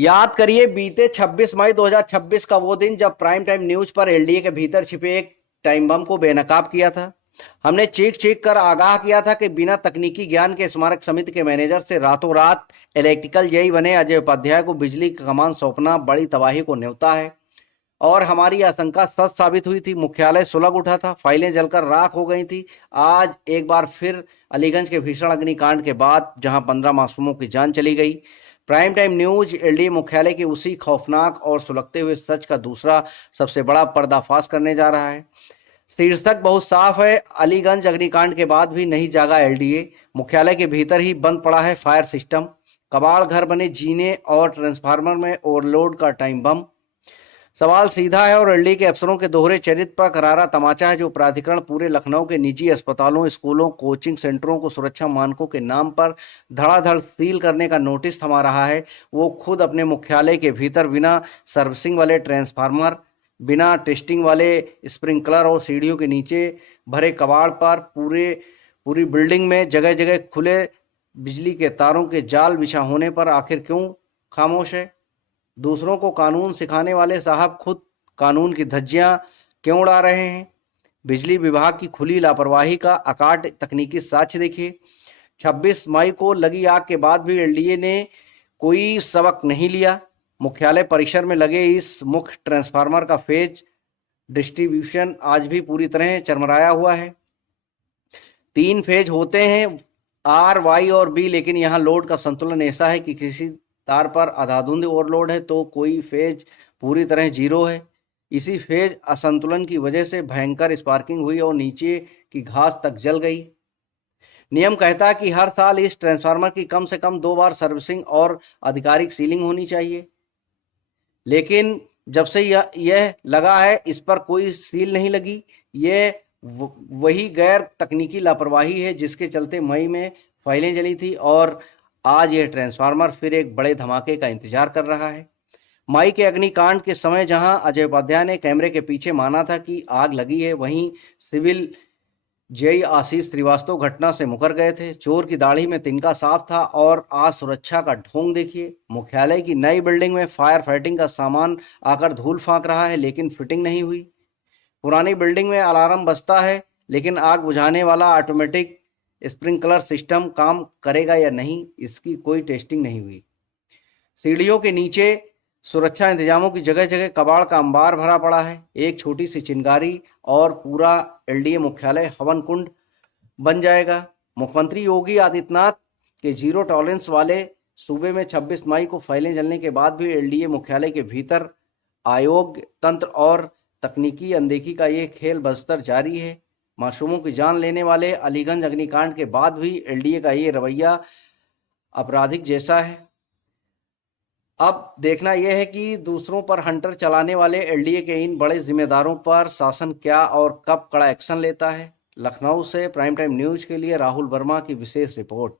याद करिए बीते 26 मई 2026 का वो दिन जब प्राइम टाइम न्यूज पर एलडीए के भीतर छिपे एक टाइम बम को बेनकाब किया था। हमने चीख चीख कर आगाह किया था कि बिना तकनीकी ज्ञान के स्मारक समिति के मैनेजर से रातों रात इलेक्ट्रिकल जेई बने अजय उपाध्याय को बिजली का कमान सौंपना बड़ी तबाही को न्योता है। और हमारी आशंका सच साबित हुई थी। मुख्यालय सुलग उठा था, फाइलें जलकर राख हो गई थी। आज एक बार फिर अलीगंज के भीषण अग्निकांड के बाद जहां 15 मासूमों की जान चली गई, प्राइम टाइम न्यूज एलडीए मुख्यालय के उसी खौफनाक और सुलगते हुए सच का दूसरा सबसे बड़ा पर्दाफाश करने जा रहा है। शीर्षक बहुत साफ है, अलीगंज अग्निकांड के बाद भी नहीं जागा एलडीए। मुख्यालय के भीतर ही बंद पड़ा है फायर सिस्टम, कबाड़ घर बने जीने और ट्रांसफार्मर में ओवरलोड का टाइम बम। सवाल सीधा है और एलडी के अफसरों के दोहरे चरित्र पर करारा तमाचा है। जो प्राधिकरण पूरे लखनऊ के निजी अस्पतालों, स्कूलों, कोचिंग सेंटरों को सुरक्षा मानकों के नाम पर धड़ाधड़ सील करने का नोटिस थमा रहा है, वो खुद अपने मुख्यालय के भीतर बिना सर्विसिंग वाले ट्रांसफार्मर, बिना टेस्टिंग वाले स्प्रिंकलर और सीढ़ियों के नीचे भरे कबाड़ पर पूरी बिल्डिंग में जगह जगह खुले बिजली के तारों के जाल बिछा होने पर आखिर क्यों खामोश है? दूसरों को कानून सिखाने वाले साहब खुद कानून की धज्जियां क्यों उड़ा रहे हैं? बिजली विभाग की खुली लापरवाही का अकाट तकनीकी साक्ष्य देखिए। 26 मई को लगी आग के बाद भी एलडीए ने कोई सबक नहीं लिया। मुख्यालय परिसर में लगे इस मुख्य ट्रांसफार्मर का फेज डिस्ट्रीब्यूशन आज भी पूरी तरह चरमराया हुआ है। 3 फेज होते हैं, आर, वाई और बी, लेकिन यहाँ लोड का संतुलन ऐसा है कि किसी तार पर आधाधुंध ओवरलोड है तो कोई फेज पूरी तरह जीरो है। इसी फेज असंतुलन की वजह से भयंकर स्पार्किंग हुई और नीचे की घास तक जल गई। नियम कहता है कि हर साल इस ट्रांसफार्मर की कम से कम 2 बार सर्विसिंग और आधिकारिक सीलिंग होनी चाहिए, लेकिन जब से यह लगा है इस पर कोई सील नहीं लगी। यह वही गैर तकनीकी लापरवाही है जिसके चलते मई में फाइलें जली थी और आज यह ट्रांसफार्मर फिर एक बड़े धमाके का इंतजार कर रहा है। मई के अग्निकांड के समय जहां अजय उपाध्याय ने कैमरे के पीछे माना था कि आग लगी है, वहीं सिविल जेई आशीष श्रीवास्तव घटना से मुकर गए थे। चोर की दाढ़ी में तिनका साफ था और आज सुरक्षा का ढोंग देखिए। मुख्यालय की नई बिल्डिंग में फायर फाइटिंग का सामान आकर धूल फांक रहा है, लेकिन फिटिंग नहीं हुई। पुरानी बिल्डिंग में अलार्म बजता है, लेकिन आग बुझाने वाला ऑटोमेटिक स्प्रिंकलर सिस्टम काम करेगा या नहीं, इसकी कोई टेस्टिंग नहीं हुई। सीढ़ियों के नीचे सुरक्षा इंतजामों की जगह जगह कबाड़ का अंबार भरा पड़ा है। एक छोटी सी चिंगारी और पूरा एलडीए मुख्यालय हवन कुंड बन जाएगा। मुख्यमंत्री योगी आदित्यनाथ के जीरो टॉलरेंस वाले सूबे में 26 मई को फाइलें जलने के बाद भी एलडीए मुख्यालय के भीतर आयोग, तंत्र और तकनीकी अनदेखी का ये खेल बस्तर जारी है। मासूमों की जान लेने वाले अलीगंज अग्निकांड के बाद भी एलडीए का ये रवैया आपराधिक जैसा है। अब देखना यह है कि दूसरों पर हंटर चलाने वाले एलडीए के इन बड़े जिम्मेदारों पर शासन क्या और कब कड़ा एक्शन लेता है। लखनऊ से प्राइम टाइम न्यूज के लिए राहुल वर्मा की विशेष रिपोर्ट।